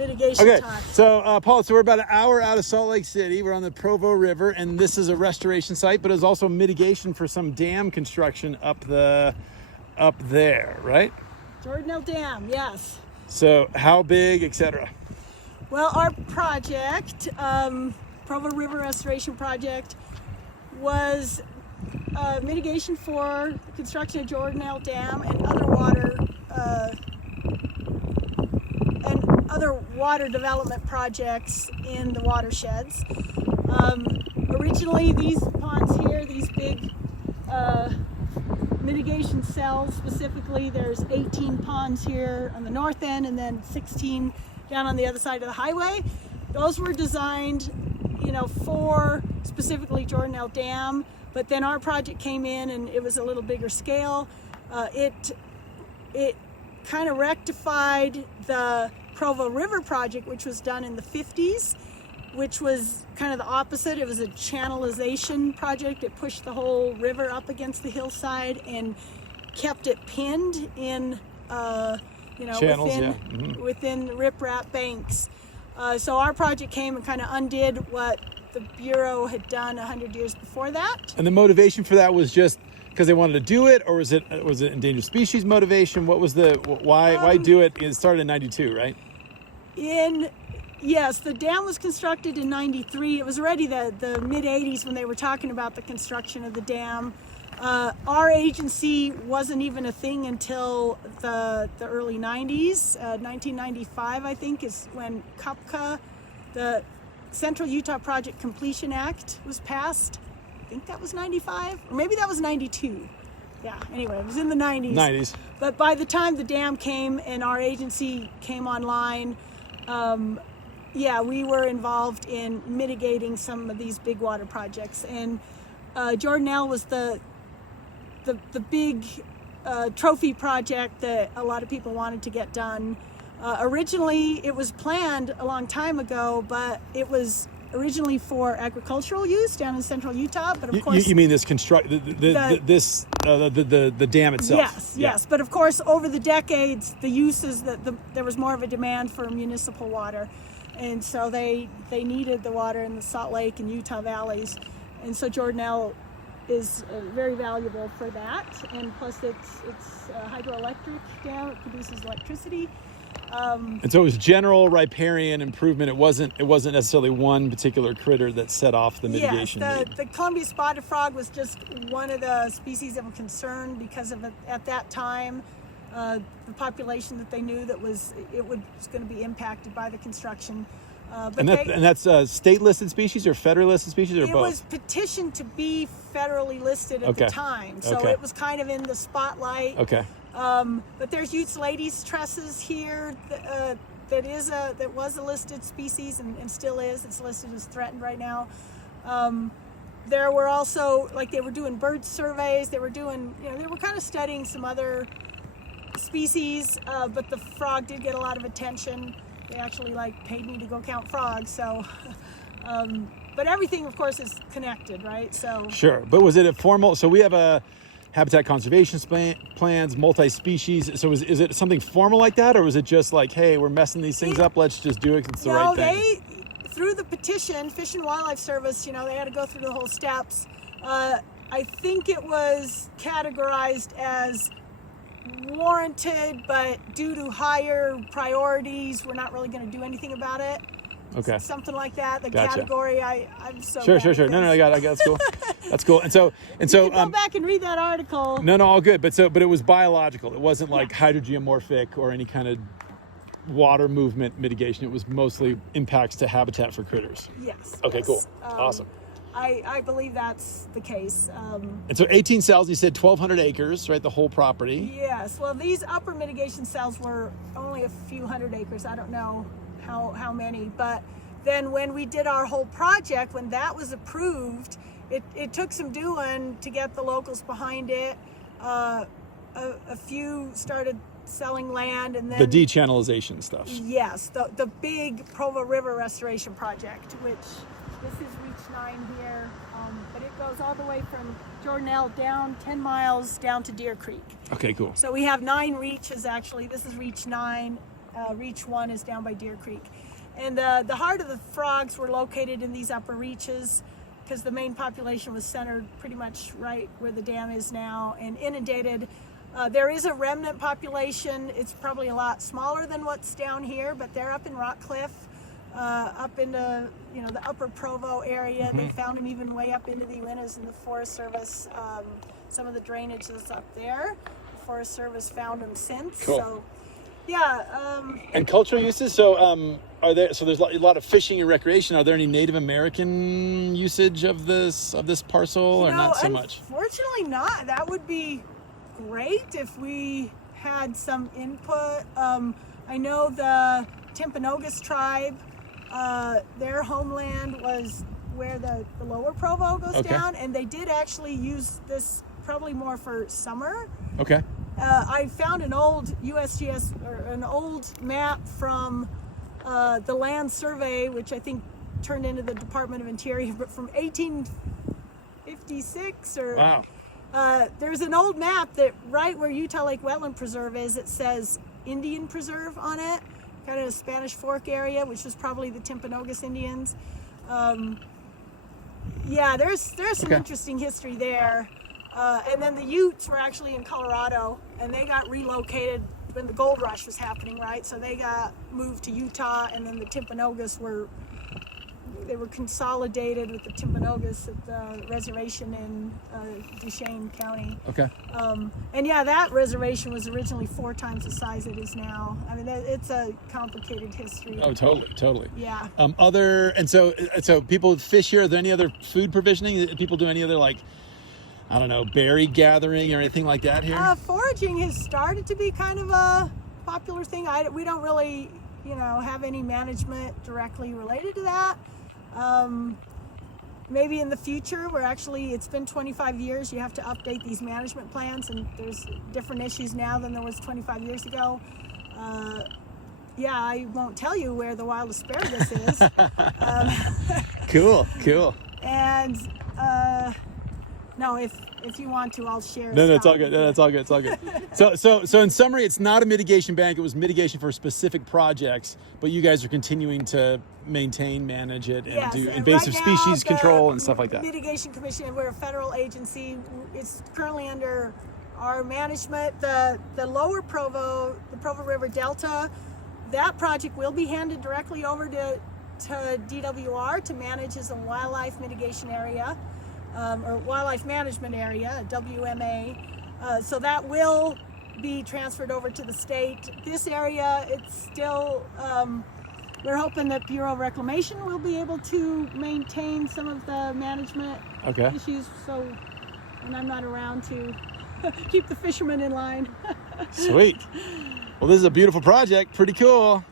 mitigation Okay, talk. so Paul, so we're about an hour out of Salt Lake City. We're on the Provo River, and this is a restoration site, but it's also mitigation for some dam construction up there, right? Jordanelle Dam, yes. So how big, etc.? Well, our project, Provo River Restoration Project, was mitigation for the construction of Jordanelle Dam and other water development projects in the watersheds. Originally, these ponds here, these big mitigation cells specifically, there's 18 ponds here on the north end and then 16 down on the other side of the highway. Those were designed, for specifically Jordanelle Dam, but then our project came in and it was a little bigger scale. It kind of rectified the Provo River project, which was done in the 50s, which was kind of the opposite. It was a channelization project. It pushed the whole river up against the hillside and kept it pinned in, Channels, within riprap banks. So our project came and kind of undid what the Bureau had done 100 years before that. And the motivation for that was just because they wanted to do it, or was it endangered species motivation? What was why do it? It started in 92, right? Yes, the dam was constructed in 93. It was already the mid 80s when they were talking about the construction of the dam. Our agency wasn't even a thing until the early 90s. 1995, I think, is when CUPCA, the Central Utah Project Completion Act, was passed. I think that was 95, or maybe that was 92. Yeah, anyway, it was in the 90s. But by the time the dam came and our agency came online, we were involved in mitigating some of these big water projects. And Jordanelle was the big trophy project that a lot of people wanted to get done. Originally, it was planned a long time ago, but it was originally for agricultural use down in central Utah. But of course, you mean this the dam itself? Yes. But of course, over the decades, the uses there was more of a demand for municipal water, and so they needed the water in the Salt Lake and Utah valleys, and so Jordanelle is very valuable for that. And plus, it's a hydroelectric dam; it produces electricity. And so it was general riparian improvement. It wasn't necessarily one particular critter that set off the mitigation. Yes, the Columbia spotted frog was just one of the species of concern because of at that time the population that they knew that was going to be impacted by the construction. And that's a state listed species or federal listed species or both? It was petitioned to be federally listed at the time, so it was kind of in the spotlight. Okay. But there's Eutselates tresses here that was a listed species and still is. It's listed as threatened right now. There were also, they were doing bird surveys. They were doing, they were kind of studying some other species, but the frog did get a lot of attention. They actually paid me to go count frogs. So, but everything, of course, is connected, right? So sure. But was it a formal? So we have a habitat conservation plans, multi-species. So is it something formal like that, or was it just hey, we're messing these things up, let's just do it, it's the right thing? Through the petition, Fish and Wildlife Service, they had to go through the whole steps. I think it was categorized as warranted, but due to higher priorities, we're not really going to do anything about it. Okay. Something like that. The gotcha. Category, I'm so Sure. No, I got it. That's cool. That's cool. And so go back and read that article. No, all good. But it was biological. It wasn't hydrogeomorphic or any kind of water movement mitigation. It was mostly impacts to habitat for critters. Yes. Okay, yes. cool. Awesome. I believe that's the case. And so 18 cells, you said 1,200 acres, right? The whole property. Yes. Well, these upper mitigation cells were only a few hundred acres. I don't know how many, but then when we did our whole project, when that was approved, it took some doing to get the locals behind it. A few started selling land, and then the dechannelization stuff. Yes, the big Provo River Restoration Project, which this is Reach 9 here, but it goes all the way from Jordanelle down 10 miles down to Deer Creek. Okay, cool. So we have 9 reaches actually. This is Reach 9. Reach 1 is down by Deer Creek. And the heart of the frogs were located in these upper reaches because the main population was centered pretty much right where the dam is now and inundated. There is a remnant population. It's probably a lot smaller than what's down here, but they're up in Rock Cliff, up into the upper Provo area. They found them even way up into the Uintas in the Forest Service. Some of the drainage that's up there, the Forest Service found them since. Cool. So, yeah. And cultural uses. So, are there? So there's a lot of fishing and recreation. Are there any Native American usage of this parcel, or not so much? Unfortunately, not. That would be great if we had some input. I know the Timpanogos tribe, their homeland was where the lower Provo goes down, and they did actually use this probably more for summer. Okay. I found an old USGS or an old map from the land survey, which I think turned into the Department of Interior, but from 1856 or. Wow. There's an old map that right where Utah Lake Wetland Preserve is, it says Indian Preserve on it, kind of a Spanish Fork area, which was probably the Timpanogos Indians. Yeah, there's some interesting history there. And then the Utes were actually in Colorado, and they got relocated when the gold rush was happening, right? So they got moved to Utah, and then the Timpanogos were consolidated with the Timpanogos at the reservation in Duchesne County. Okay. And yeah, that reservation was originally 4 times the size it is now. I mean, it's a complicated history. Oh, totally. Yeah. So people fish here. Are there any other food provisioning? People do any other, like, I don't know, berry gathering or anything like that here? Foraging has started to be kind of a popular thing. We don't really, have any management directly related to that. Maybe in the future, it's been 25 years, you have to update these management plans, and there's different issues now than there was 25 years ago. Yeah, I won't tell you where the wild asparagus is. Cool. And no, if you want to, I'll share. No, it's all good. No, it's all good. So in summary, it's not a mitigation bank. It was mitigation for specific projects, but you guys are continuing to maintain, manage it, and do invasive species control and stuff like that. Mitigation Commission, we're a federal agency. It's currently under our management. The lower Provo, the Provo River Delta, that project will be handed directly over to DWR to manage as a wildlife mitigation area. Or wildlife management area, WMA. So that will be transferred over to the state. This area, it's still, we're hoping that Bureau of Reclamation will be able to maintain some of the management issues. So, and I'm not around to keep the fishermen in line. Sweet. Well, this is a beautiful project. Pretty cool.